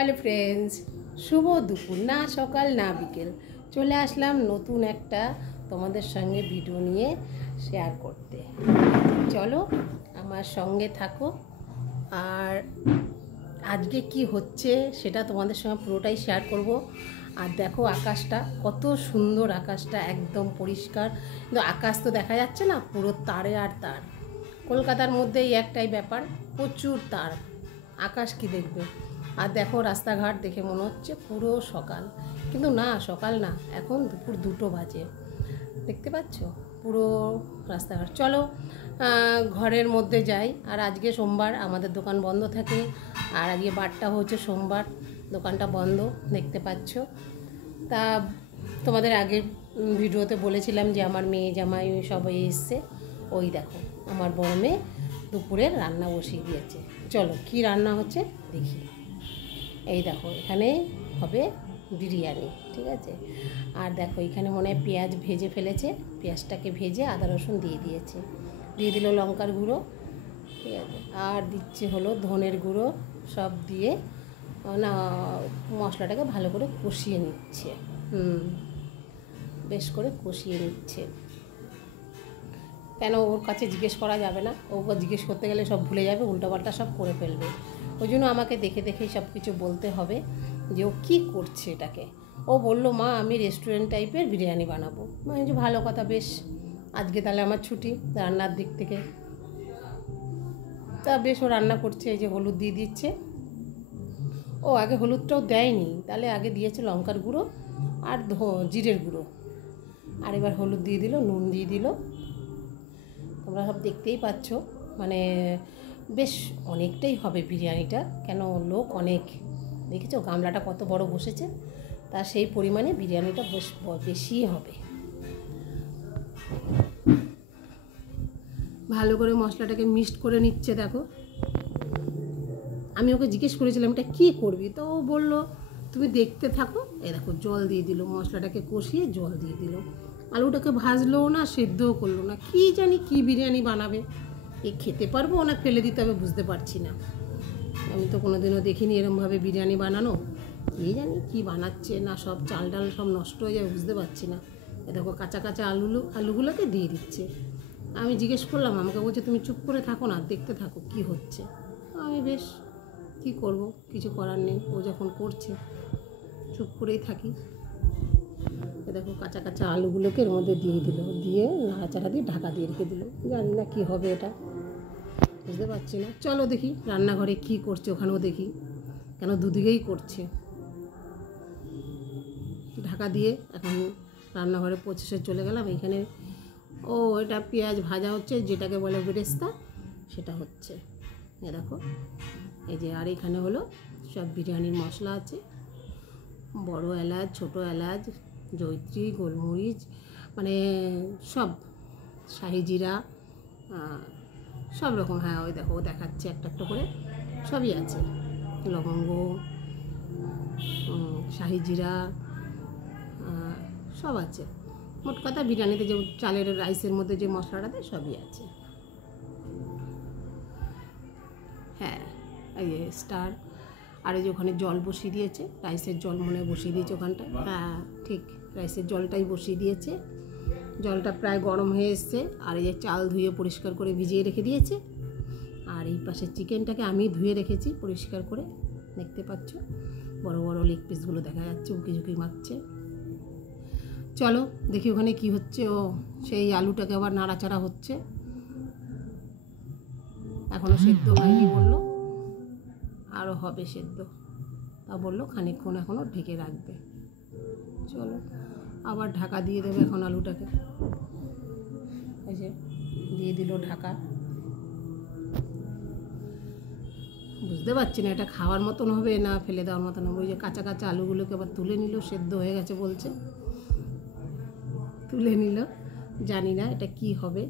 Hello friends, শুভ দুপুর, না সকাল না বিকেল, চলে আসলাম নতুন একটা তোমাদের সঙ্গে ভিডিও নিয়ে শেয়ার করতে। চলো আমার সঙ্গে থাকো। আর আজকে কি হচ্ছে সেটা তোমাদের সঙ্গে পুরোটাই শেয়ার করব। আর দেখো আকাশটা কত সুন্দর, আকাশটা একদম পরিষ্কার, কিন্তু আকাশ তো দেখা যাচ্ছে না, পুরো তারে আর তার। কলকাতার মধ্যে এই একটাই ব্যাপার, প্রচুর তার, আকাশ কি দেখবে। আর দেখো রাস্তাঘাট দেখে মনে হচ্ছে পুরো সকাল, কিন্তু না সকাল না, এখন দুপুর 2টো বাজে। দেখতে পাচ্ছ পুরো রাস্তাঘাট। চলো ঘরের মধ্যে যাই। আর আজকে সোমবার, আমাদের দোকান বন্ধ থাকে। আর আজকে বারটা হচ্ছে সোমবার, দোকানটা বন্ধ, দেখতে পাচ্ছ। তা তোমাদের আগের ভিডিওতে বলেছিলাম যে আমার মেয়ে জামাই সবাই এসছে। ওই দেখো আমার বড় মেয়ে দুপুরের রান্না বসিয়ে দিয়েছে। চলো কি রান্না হচ্ছে দেখি। এই দেখো এখানে হবে বিরিয়ানি, ঠিক আছে। আর দেখো এখানে মনে হয় পেঁয়াজ ভেজে ফেলেছে, পেঁয়াজটাকে ভেজে আদা রসুন দিয়ে দিয়েছে, দিয়ে দিল লঙ্কার গুঁড়ো, ঠিক আছে। আর দিচ্ছে হলো ধনের গুঁড়ো, সব দিয়ে না মশলাটাকে ভালো করে কষিয়ে নিচ্ছে। বেশ করে কষিয়ে নিচ্ছে। কেন ওর কাছে জিজ্ঞেস করা যাবে না, ওকে জিজ্ঞেস করতে গেলে সব ভুলে যাবে, উল্টোপাল্টা সব করে ফেলবে। ওই জন্য আমাকে দেখে দেখেই সব কিছু বলতে হবে যে ও কী করছে এটাকে। ও বললো মা আমি রেস্টুরেন্ট টাইপের বিরিয়ানি বানাবো। মানে যে ভালো কথা, বেশ আজকে তাহলে আমার ছুটি রান্নার দিক থেকে। তা বেশ ও রান্না করছে, এই যে হলুদ দিয়ে দিচ্ছে। ও আগে হলুদটাও দেয়নি, তাহলে আগে দিয়েছে লঙ্কার গুঁড়ো আর জিরের গুঁড়ো, আর এবার হলুদ দিয়ে দিল, নুন দিয়ে দিল। তোমরা সব দেখতেই পাচ্ছ, মানে বেশ অনেকটাই হবে বিরিয়ানিটা, কেন লোক অনেক, দেখেছো গামলাটা কত বড় বসেছে, তা সেই পরিমাণে বিরিয়ানিটা বেশ বেশিই হবে। ভালো করে মশলাটাকে মিক্সড করে নিচ্ছে। দেখো আমি ওকে জিজ্ঞেস করেছিলাম এটা কী করবি, তো ও বললো তুমি দেখতে থাকো। এই দেখো জল দিয়ে দিল, মশলাটাকে কষিয়ে জল দিয়ে দিল। আলুটাকে ভাজলোও না, সেদ্ধও করলো না, কী জানি কী বিরিয়ানি বানাবে। এ খেতে পারবো না ফেলে দিতে হবে বুঝতে পারছি না। আমি তো কোনোদিনও দেখিনি এরমভাবে বিরিয়ানি বানানো। কী জানি কী বানাচ্ছে, না সব চাল ডাল সব নষ্ট হয়ে যাবে বুঝতে পারছি না। এ দেখো কাঁচা কাঁচা আলুগুলোকে দিয়ে দিচ্ছে। আমি জিজ্ঞেস করলাম, আমাকে বলছে তুমি চুপ করে থাকো না, দেখতে থাকো কি হচ্ছে। আমি বেশ কী করব, কিছু করার নেই, ও যখন করছে চুপ করেই থাকি। দেখো কাঁচা কাঁচা আলুগুলোকে এর মধ্যে দিয়ে দিল, দিয়ে নাড়াচাড়া দিয়ে ঢাকা দিয়ে রেখে দিল। জানি না কী হবে এটা, বুঝতে পারছি না। চলো দেখি রান্নাঘরে কি করছে, ওখানেও দেখি, কেন দুদিকেই করছে। ঢাকা দিয়ে এখন রান্নাঘরে পৌঁছে চলে গেলাম। এইখানে ও এটা পেঁয়াজ ভাজা হচ্ছে, যেটাকে বলে বেরেস্তা, সেটা হচ্ছে। এ দেখো এই যে, আর এখানে হলো সব বিরিয়ানির মশলা আছে, বড় এলাচ, ছোটো এলাচ, জয়িত্রী, গোলমরিচ, মানে সব, শাহি জিরা, সব রকম। হ্যাঁ ওই দেখো ও দেখাচ্ছে একটা একটা করে, সবই আছে, লবঙ্গ, শাহি জিরা, সব আছে। মোট কথা বিরিয়ানিতে যে চালের রাইসের মধ্যে যে মশলাটা দেয় সবই আছে। হ্যাঁ এই যে স্টার। আর এই যে ওখানে জল বসিয়ে দিয়েছে, রাইসের জল মনে বসিয়ে দিয়েছে ওখানটা। হ্যাঁ ঠিক, রাইসের জলটাই বসিয়ে দিয়েছে। জলটা প্রায় গরম হয়ে এসছে। আর এই যে চাল ধুয়ে পরিষ্কার করে ভিজিয়ে রেখে দিয়েছে। আর এই পাশে চিকেনটাকে আমি ধুয়ে রেখেছি পরিষ্কার করে, দেখতে পাচ্ছ বড় বড় লেগ পিসগুলো দেখা যাচ্ছে, উকি ঝুঁকি মারছে। চলো দেখি ওখানে কি হচ্ছে। ও সেই আলুটাকে আবার নাড়াচাড়া হচ্ছে, এখনও সেদ্ধ হয়নি বললো, আরও হবে সেদ্ধ, তা বললো খানিকক্ষণ এখনও ঢেকে রাখবে। চলো আবার ঢাকা দিয়ে দেবে এখন আলুটাকে। এই যে দিয়ে দিল ঢাকা। বুঝতে পারছি না এটা খাওয়ার মতন হবে না ফেলে দেওয়ার মতন হবে। ওই যে কাঁচা কাঁচা আলুগুলোকে আবার তুলে নিল, সেদ্ধ হয়ে গেছে বলছে, তুলে নিল। জানি না এটা কি হবে,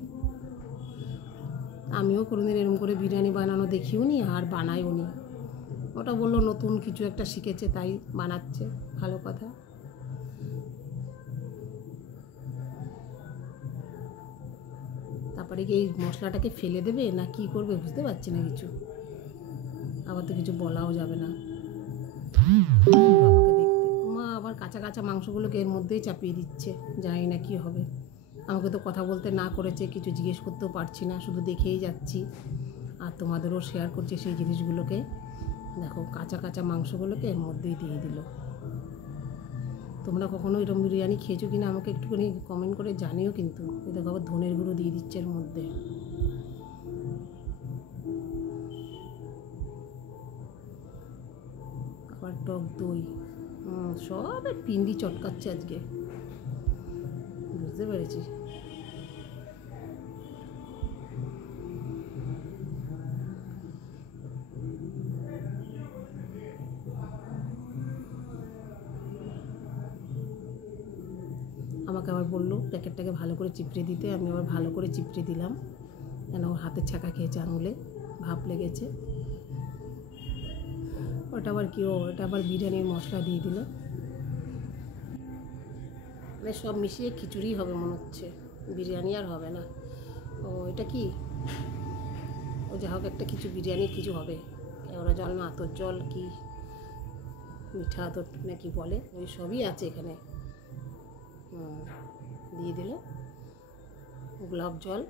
আমিও কোনোদিন এরকম করে বিরিয়ানি বানানো দেখিও নি আর বানাইও নি। ওটা বললো নতুন কিছু একটা শিখেছে তাই বানাচ্ছে, ভালো কথা। তারপরে কি এই মশলাটাকে ফেলে দেবে না কি করবে বুঝতে পারছি না কিছু, আবার তো কিছু বলাও যাবে না। আমাকে দেখতে, মা আবার কাঁচা কাঁচা মাংসগুলোকে এর মধ্যেই চাপিয়ে দিচ্ছে, জানি না কী হবে। আমাকে তো কথা বলতে না করেছে, কিছু জিজ্ঞেস করতেও পারছি না, শুধু দেখেই যাচ্ছি আর তোমাদেরও শেয়ার করছি সেই জিনিসগুলোকে। দেখো কাঁচা কাঁচা মাংসগুলোকে এর মধ্যেই দিয়ে দিল। তোমরা কখনো এরকম বিরিয়ানি খেয়েছো কিনা আমাকে একটুখানি কমেন্ট করে জানিও কিন্তু। এই দেখো আবার ধনের গুঁড়ো দিয়ে দিচ্ছে এর মধ্যে। আবার টক দই, সব পিন্ডি চটকাচ্ছে আজকে, বুঝতে পেরেছি। আমাকে আবার বললো প্যাকেটটাকে ভালো করে চিপড়ে দিতে, আমি আবার ভালো করে চিপড়ে দিলাম, কেন ওর হাতের ছাকা খেয়েছে, আঙুলে ভাপ লেগেছে। ওটা আবার কি, ওটা আবার বিরিয়ানির মশলা দিয়ে দিল, মানে সব মিশিয়ে খিচুড়ি হবে মনে হচ্ছে, বিরিয়ানি আর হবে না। ও এটা কি, ও যা হোক একটা কিছু বিরিয়ানির কিছু হবে, ওরা জল না আতর জল কি মিঠা আতর না কি বলে, ওই সবই আছে এখানে। দিয়ে দিল গোলাপ জল,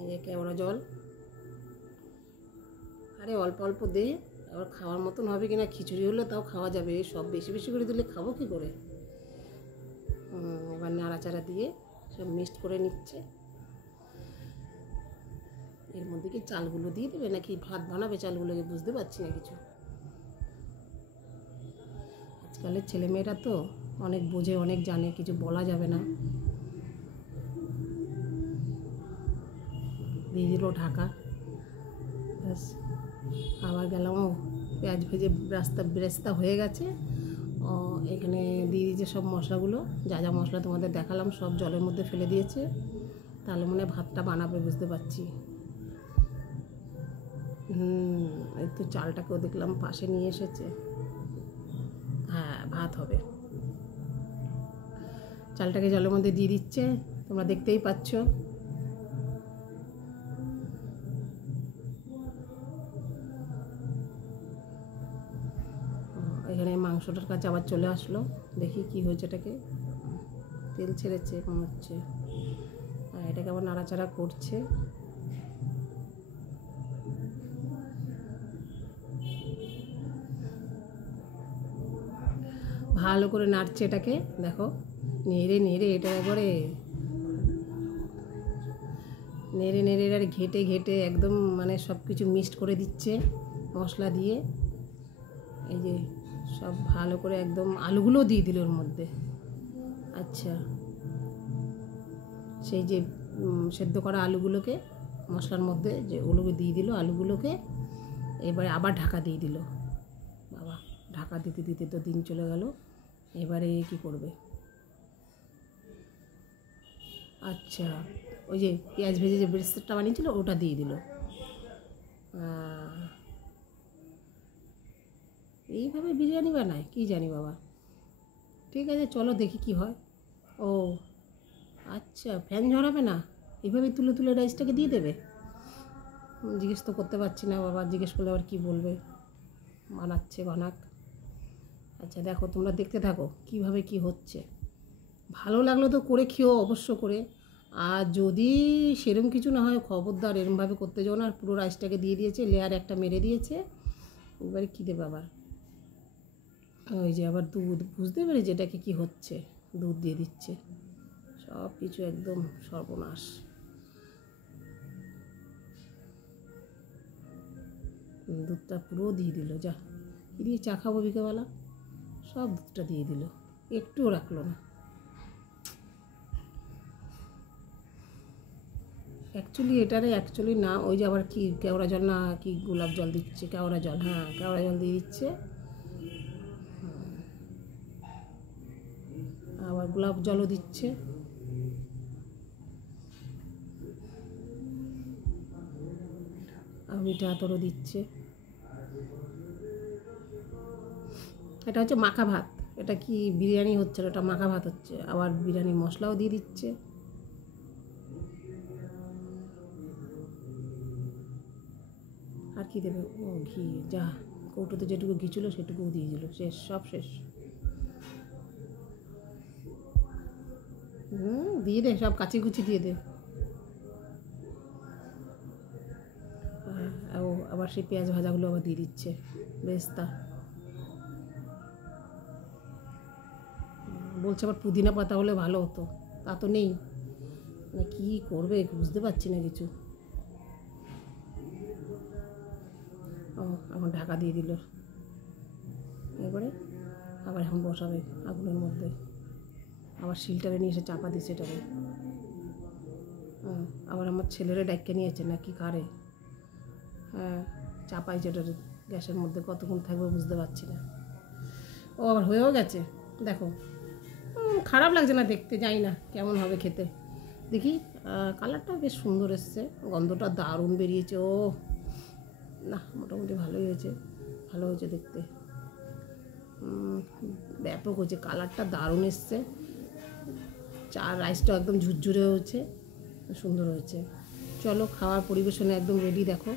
এই যে কেওড়া জল। আরে অল্প অল্প দে, আবার খাওয়ার মতন হবে কিনা, খিচুড়ি হলে তাও খাওয়া যাবে, সব বেশি বেশি করে দিলে খাবো কী করে। এবার নাড়াচাড়া দিয়ে সব মিক্সড করে নিচ্ছে। এর মধ্যে কি চালগুলো দিয়ে দেবে নাকি ভাত বানাবে চালগুলোকে, বুঝতে পারছি না কিছু। আজকালের ছেলেমেয়েরা তো অনেক বোঝে, অনেক জানে, কিছু বলা যাবে না। দিয়ে দিল ঢাকা, ব্যাস। আবার গেলাম, ও পেঁয়াজ ভেজে ব্রেস্তা হয়ে গেছে। ও এখানে দিয়ে দিয়েছে সব মশলাগুলো, যা যা মশলা তোমাদের দেখালাম সব জলের মধ্যে ফেলে দিয়েছে। তাহলে মনে হয় ভাতটা বানাবে, বুঝতে পারছি। এই তো চালটাকেও দেখলাম পাশে নিয়ে এসেছে, হ্যাঁ ভাত হবে। চালটাকে জলের মধ্যে দিয়ে দিচ্ছে, তোমরা দেখতেই পাচ্ছ। এখানে মাংসটার কাছে আবার চলে আসলো, দেখি কি হয়েছে, এটাকে তেল ছেড়েছে মনে হচ্ছে, আর এটাকে আবার নাড়াচাড়া করছে। ভালো করে নাড়ছে এটাকে, দেখো নেড়ে নেড়ে এটা একবারে নেড়ে নেড়ে এটা ঘেটে ঘেটে একদম মানে সব কিছু মিক্সড করে দিচ্ছে মশলা দিয়ে। এই যে সব ভালো করে একদম আলুগুলোও দিয়ে দিল ওর মধ্যে। আচ্ছা, সেই যে সেদ্ধ করা আলুগুলোকে মশলার মধ্যে যে ওগুলোকে দিয়ে দিল আলুগুলোকে, এবারে আবার ঢাকা দিয়ে দিল। বাবা, ঢাকা দিতে দিতে তো দিন চলে গেল। এবারে কি করবে, আচ্ছা ওই যে পেঁয়াজ ভেজে যে ব্রেস্তাটা বানিয়েছিল ওটা দিয়ে দিল। এইভাবে বিরিয়ানি বানায় কি জানি বাবা। ঠিক আছে চলো দেখি কি হয়। ও আচ্ছা, ফ্যান ঝরাবে না, এইভাবে তুলে তুলে রাইসটাকে দিয়ে দেবে। জিজ্ঞেস তো করতে পারছি না বাবা, জিজ্ঞেস করলে আবার কী বলবে, বানাচ্ছে বানাক। আচ্ছা দেখো, তোমরা দেখতে থাকো কিভাবে কি হচ্ছে। ভালো লাগলো তো করে খেও অবশ্য করে, আর যদি সেরকম কিছু না হয় খবরদার এরমভাবে করতে যাও না। আর পুরো রাইসটাকে দিয়ে দিয়েছে, লেয়ার একটা মেরে দিয়েছে। এবারে কী দেবে আবার, ওই যে আবার দুধ, বুঝতে পেরেছি এটাকে কী হচ্ছে, দুধ দিয়ে দিচ্ছে। সব কিছু একদম সর্বনাশ। দুধটা পুরো দিয়ে দিল, যা কী দিয়ে চা খাবো বিকেলবেলা, সব দুধটা দিয়ে দিল, একটুও রাখলো না। অ্যাকচুয়ালি এটারে অ্যাকচুয়ালি না, ওই যে আবার কি কেওড়া জল না কি গোলাপ জল দিচ্ছে, কেওড়া জল, হ্যাঁ কেওড়া জল দিয়ে দিচ্ছে। আবার গোলাপ জলও দিচ্ছে। আর মিঠা আতরও দিচ্ছে। এটা হচ্ছে মাখা ভাত, এটা কি বিরিয়ানি হচ্ছে না, এটা মাখা ভাত হচ্ছে। আবার বিরিয়ানির মশলাও দিয়ে দিচ্ছে। কী দেবে? ও ঘি, যা কৌটোতে যেটুকু ঘি ছিল সেটুকুও দিয়ে দিল, শেষ, সব শেষ। দিয়ে দে, সব কাচি কুচি দিয়ে দে। ও আবার সেই পেঁয়াজ ভাজাগুলো আবার দিয়ে দিচ্ছে, বেস্তা। বলছে আবার পুদিনা পাতা হলে ভালো হতো, তা তো নেই। মানে কী করবে বুঝতে পারছি না কিছু। ও এখন ঢাকা দিয়ে দিল, এবারে আবার এখন বসাবে আগুনের মধ্যে, আবার শিলটারে নিয়ে এসে চাপা দিচ্ছে এটারে। আবার আমার ছেলেরা ডাইকে নিয়েছে না কি কারে। হ্যাঁ, চাপাই যেটা গ্যাসের মধ্যে কতক্ষণ থাকবে বুঝতে পারছি না। ও আবার হয়েও গেছে, দেখো। খারাপ লাগছে না দেখতে, জানি না কেমন হবে খেতে। দেখি, কালারটাও বেশ সুন্দর এসছে, গন্ধটা দারুণ বেরিয়েছে। ও না, মোটামুটি ভালোই হয়েছে, ভালো হয়েছে দেখতে। ব্যাপক হয়েছে, কালারটা দারুণ এসছে। রাইসটা একদম ঝুরঝুরে হয়েছে, সুন্দর হয়েছে। চলো, খাওয়ার পরিবেশনে একদম রেডি, দেখো।